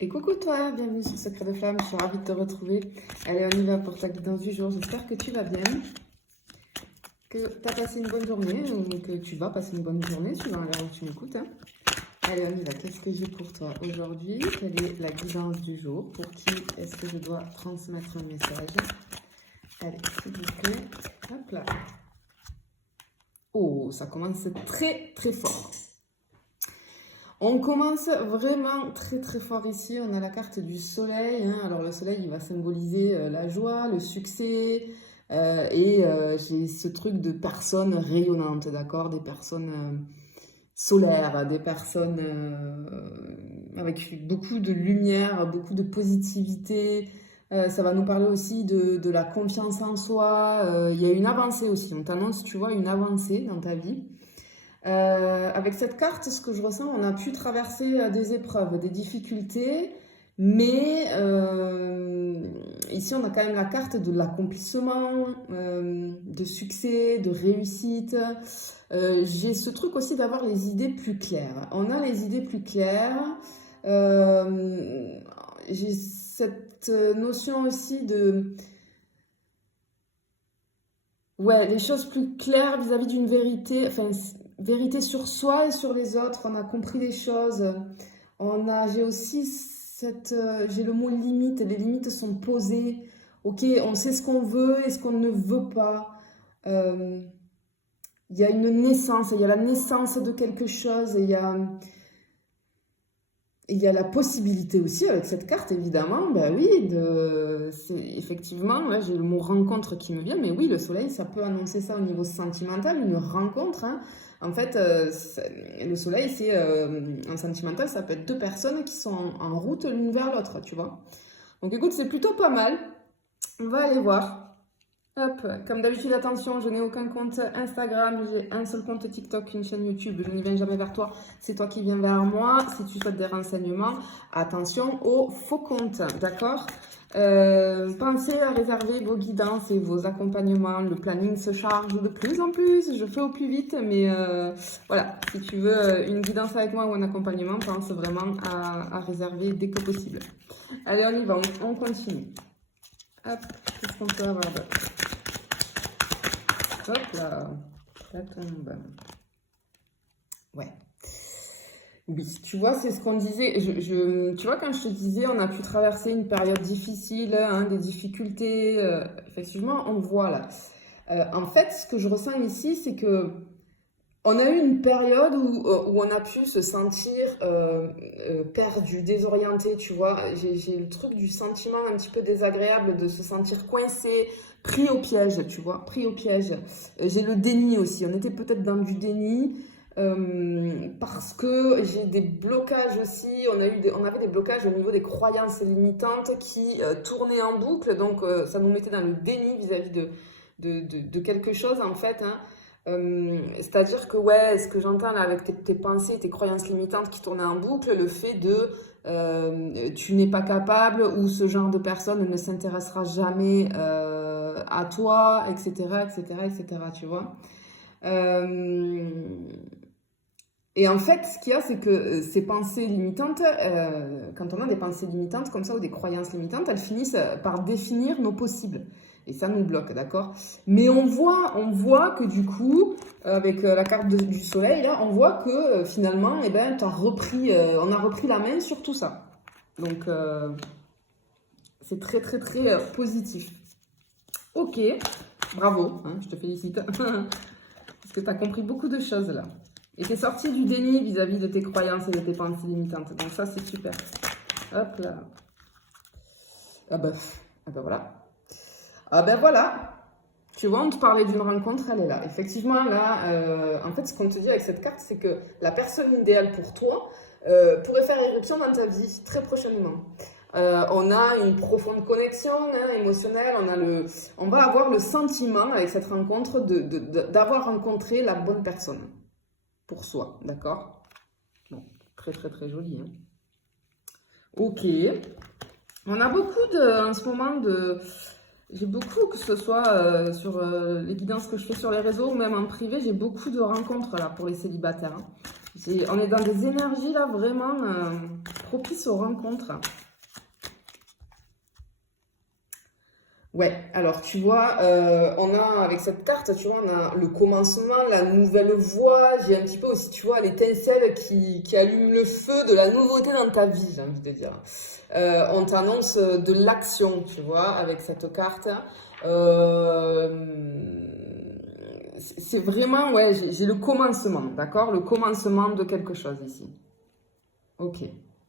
Et coucou toi, bienvenue sur Secret de Flamme, je suis ravie de te retrouver. Allez, on y va pour ta guidance du jour. J'espère que tu vas bien, que tu as passé une bonne journée ou que tu vas passer une bonne journée suivant l'heure où tu m'écoutes. Allez, on y va. Qu'est-ce que j'ai pour toi aujourd'hui? Quelle est la guidance du jour? Pour qui est-ce que je dois transmettre un message? Allez, s'il vous plaît. Hop là. Oh, ça commence très très fort. On commence vraiment très très fort ici. On a la carte du soleil. Alors le soleil, il va symboliser la joie, le succès. J'ai ce truc de personnes rayonnantes, d'accord? Des personnes solaires, des personnes avec beaucoup de lumière, beaucoup de positivité. Ça va nous parler aussi de la confiance en soi. Il y a une avancée aussi. On t'annonce, tu vois, une avancée dans ta vie. Avec cette carte, ce que je ressens, on a pu traverser des épreuves, des difficultés, mais ici on a quand même la carte de l'accomplissement, de succès, de réussite. J'ai ce truc aussi d'avoir les idées plus claires. On a les idées plus claires. J'ai cette notion aussi de... Ouais, les choses plus claires vis-à-vis d'une vérité, enfin, vérité sur soi et sur les autres. On a compris les choses. J'ai aussi j'ai le mot limite. Les limites sont posées. Ok, on sait ce qu'on veut et ce qu'on ne veut pas. Euh, Il y a une naissance, il y a la naissance de quelque chose et il y a la possibilité aussi avec cette carte, évidemment, ben oui, effectivement, là j'ai le mot rencontre qui me vient, mais oui, le soleil, ça peut annoncer ça au niveau sentimental, une rencontre. En fait, le soleil, c'est un sentimental, ça peut être deux personnes qui sont en route l'une vers l'autre, tu vois. Donc écoute, c'est plutôt pas mal. On va aller voir. Hop, comme d'habitude, attention, je n'ai aucun compte Instagram, j'ai un seul compte TikTok, une chaîne YouTube, je n'y viens jamais vers toi, c'est toi qui viens vers moi. Si tu souhaites des renseignements, attention aux faux comptes, d'accord? Pensez à réserver vos guidances et vos accompagnements, le planning se charge de plus en plus, je fais au plus vite, mais voilà, si tu veux une guidance avec moi ou un accompagnement, pense vraiment à réserver dès que possible. Allez, on y va, on continue. Hop, qu'est-ce qu'on peut avoir d'autre? Hop là, ça tombe. Ouais. Oui, tu vois, c'est ce qu'on disait. Tu vois, quand je te disais, on a pu traverser une période difficile, des difficultés. Effectivement, on voit là. En fait, ce que je ressens ici, c'est que on a eu une période où on a pu se sentir perdu, désorienté, tu vois. J'ai le truc du sentiment un petit peu désagréable de se sentir coincé, pris au piège, tu vois, pris au piège. J'ai le déni aussi. On était peut-être dans du déni parce que j'ai des blocages aussi. On avait des blocages au niveau des croyances limitantes qui tournaient en boucle. Donc, ça nous mettait dans le déni vis-à-vis de quelque chose, en fait. C'est-à-dire que, ouais, ce que j'entends là avec tes pensées, tes croyances limitantes qui tournaient en boucle, le fait de tu n'es pas capable ou ce genre de personne ne s'intéressera jamais à toi, etc., etc., etc., tu vois. Euh, et en fait, ce qu'il y a, c'est que ces pensées limitantes, quand on a des pensées limitantes comme ça ou des croyances limitantes, elles finissent par définir nos possibles. Et ça nous bloque, d'accord? Mais on voit que du coup, avec la carte du soleil, là, on voit que finalement, eh ben, on a repris la main sur tout ça. Donc, c'est très, très, très positif. Ok, bravo, je te félicite. Parce que tu as compris beaucoup de choses là. Et tu es sorti du déni vis-à-vis de tes croyances et de tes pensées limitantes. Donc ça, c'est super. Hop là. Ah ben voilà. Ah ben voilà. Tu vois, on te parlait d'une rencontre, elle est là. Effectivement, là, en fait, ce qu'on te dit avec cette carte, c'est que la personne idéale pour toi pourrait faire éruption dans ta vie très prochainement. On a une profonde connexion émotionnelle, on va avoir le sentiment avec cette rencontre d'avoir rencontré la bonne personne pour soi, d'accord? Bon, très très très joli. Ok. On a beaucoup en ce moment j'ai beaucoup, que ce soit sur les guidances que je fais sur les réseaux ou même en privé, j'ai beaucoup de rencontres là pour les célibataires. On est dans des énergies là vraiment propices aux rencontres. Ouais, alors tu vois, on a avec cette carte, tu vois, on a le commencement, la nouvelle voie. J'ai un petit peu aussi, tu vois, l'étincelle qui allume le feu de la nouveauté dans ta vie, j'ai envie de dire. On t'annonce de l'action, tu vois, avec cette carte. C'est vraiment, ouais, j'ai le commencement, d'accord? Le commencement de quelque chose ici. Ok.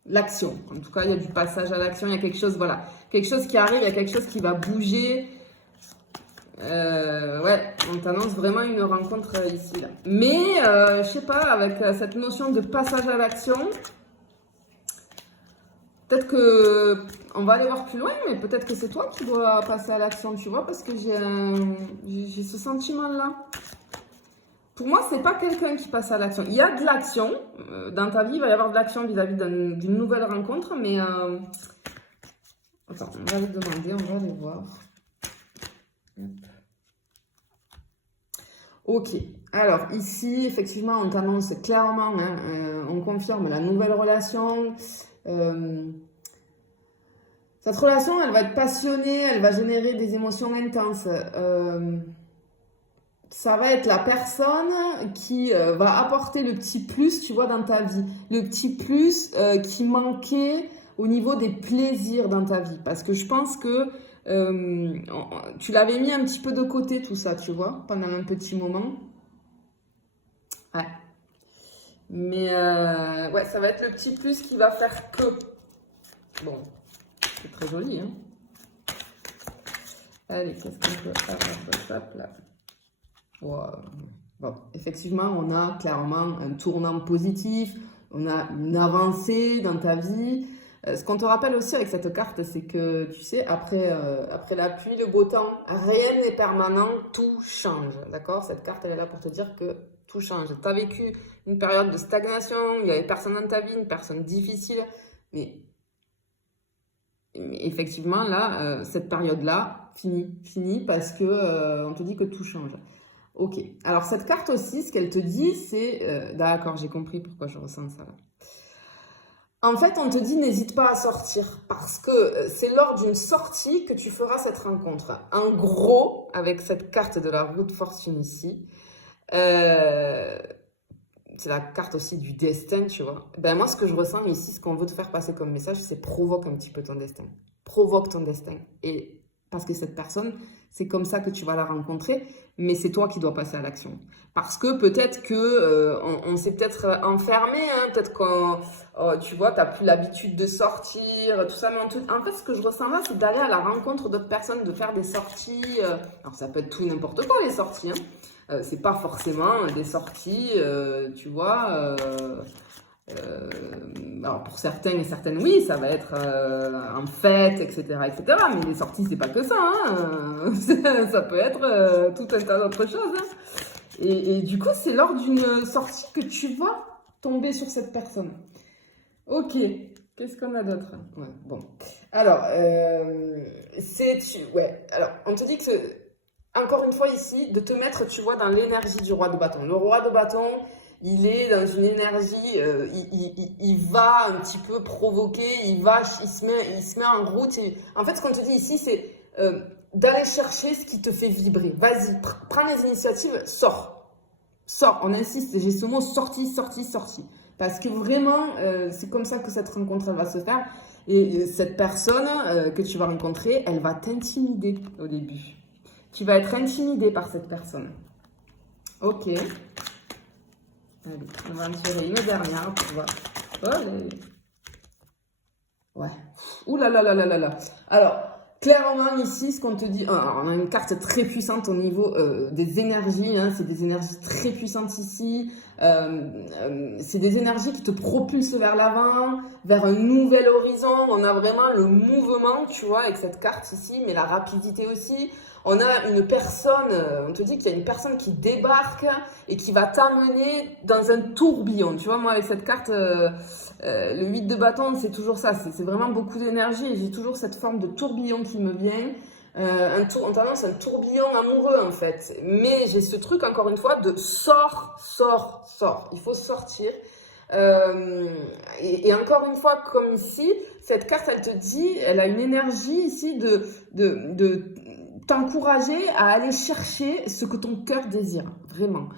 L'action. En tout cas, il y a du passage à l'action, il y a quelque chose, voilà. Quelque chose qui arrive, il y a quelque chose qui va bouger. Ouais, on t'annonce vraiment une rencontre ici, là. Mais, je sais pas, avec cette notion de passage à l'action, peut-être que on va aller voir plus loin, mais peut-être que c'est toi qui dois passer à l'action, tu vois, parce que j'ai ce sentiment-là. Pour moi, c'est pas quelqu'un qui passe à l'action. Il y a de l'action dans ta vie, il va y avoir de l'action vis-à-vis d'une nouvelle rencontre, mais attends, on va aller demander, on va aller voir. Ok, alors ici, effectivement, on t'annonce clairement, hein, on confirme la nouvelle relation. Cette relation, elle va être passionnée, elle va générer des émotions intenses. Ça va être la personne qui va apporter le petit plus, tu vois, dans ta vie. Le petit plus qui manquait au niveau des plaisirs dans ta vie. Parce que je pense que tu l'avais mis un petit peu de côté, tout ça, tu vois, pendant un petit moment. Ouais. Mais ouais, ça va être le petit plus qui va faire que. Bon, c'est très joli, hein. Allez, qu'est-ce qu'on peut faire? Hop là. Wow. Bon, effectivement, on a clairement un tournant positif, on a une avancée dans ta vie. Ce qu'on te rappelle aussi avec cette carte, c'est que, tu sais, après la pluie, le beau temps, rien n'est permanent, tout change, d'accord? Cette carte, elle est là pour te dire que tout change. Tu as vécu une période de stagnation, il y avait personne dans ta vie, une personne difficile, mais effectivement, là, cette période-là, finie parce que on te dit que tout change. Ok. Alors, cette carte aussi, ce qu'elle te dit, c'est... d'accord, j'ai compris pourquoi je ressens ça là. En fait, on te dit n'hésite pas à sortir parce que c'est lors d'une sortie que tu feras cette rencontre. En gros, avec cette carte de la roue de fortune ici, c'est la carte aussi du destin, tu vois. Ben moi, ce que je ressens ici, ce qu'on veut te faire passer comme message, c'est provoque un petit peu ton destin. Provoque ton destin. Et parce que cette personne, c'est comme ça que tu vas la rencontrer, mais c'est toi qui dois passer à l'action. Parce que peut-être que on s'est peut-être enfermé, hein, peut-être qu'on, tu vois, t'as plus l'habitude de sortir, tout ça. Mais en fait, ce que je ressens là, c'est d'aller à la rencontre d'autres personnes, de faire des sorties. Alors ça peut être tout et n'importe quoi les sorties, hein. C'est pas forcément des sorties, tu vois. Alors pour certains et certaines, oui, ça va être en fête, etc., etc. Mais les sorties, c'est pas que ça, hein. Ça peut être tout un tas d'autres choses, hein. Et du coup, c'est lors d'une sortie que tu vas tomber sur cette personne. Ok, qu'est-ce qu'on a d'autre? Ouais, bon. Alors, ouais, alors, on te dit que encore une fois ici, de te mettre, tu vois, dans l'énergie du roi de bâton. Le roi de bâton, il est dans une énergie, il va un petit peu provoquer, il se met en route. En fait, ce qu'on te dit ici, c'est d'aller chercher ce qui te fait vibrer. Vas-y, prends les initiatives, sors. Sors, on insiste, j'ai ce mot sortie. Parce que vraiment, c'est comme ça que cette rencontre elle va se faire. Et cette personne que tu vas rencontrer, elle va t'intimider au début. Tu vas être intimidé par cette personne. Ok. Allez, on va en tirer une dernière pour voir. Allez. Ouais. Ouh là là là là là là. Alors, clairement ici, ce qu'on te dit, alors, on a une carte très puissante au niveau des énergies. Hein, c'est des énergies très puissantes ici. C'est des énergies qui te propulsent vers l'avant, vers un nouvel horizon. On a vraiment le mouvement, tu vois, avec cette carte ici, mais la rapidité aussi. On a une personne, on te dit qu'il y a une personne qui débarque et qui va t'amener dans un tourbillon. Tu vois, moi, avec cette carte, le 8 de bâton, c'est toujours ça. C'est vraiment beaucoup d'énergie et j'ai toujours cette forme de tourbillon qui me vient. On t'annonce un tourbillon amoureux, en fait. Mais j'ai ce truc, encore une fois, de sors. Il faut sortir. Et encore une fois, comme ici, cette carte, elle te dit, elle a une énergie ici de t'encourager à aller chercher ce que ton cœur désire, vraiment.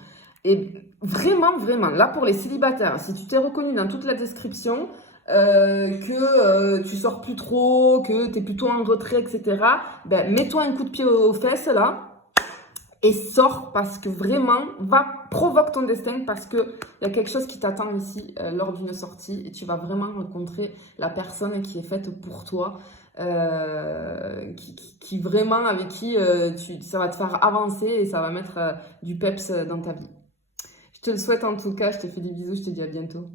Et vraiment, vraiment, là pour les célibataires, si tu t'es reconnu dans toute la description, que tu sors plus trop, que tu es plutôt en retrait, etc., ben, mets-toi un coup de pied aux fesses là et sors parce que vraiment, provoque ton destin parce qu'il y a quelque chose qui t'attend ici lors d'une sortie et tu vas vraiment rencontrer la personne qui est faite pour toi, qui vraiment, avec qui ça va te faire avancer et ça va mettre du peps dans ta vie. Je te le souhaite en tout cas, je te fais des bisous, je te dis à bientôt.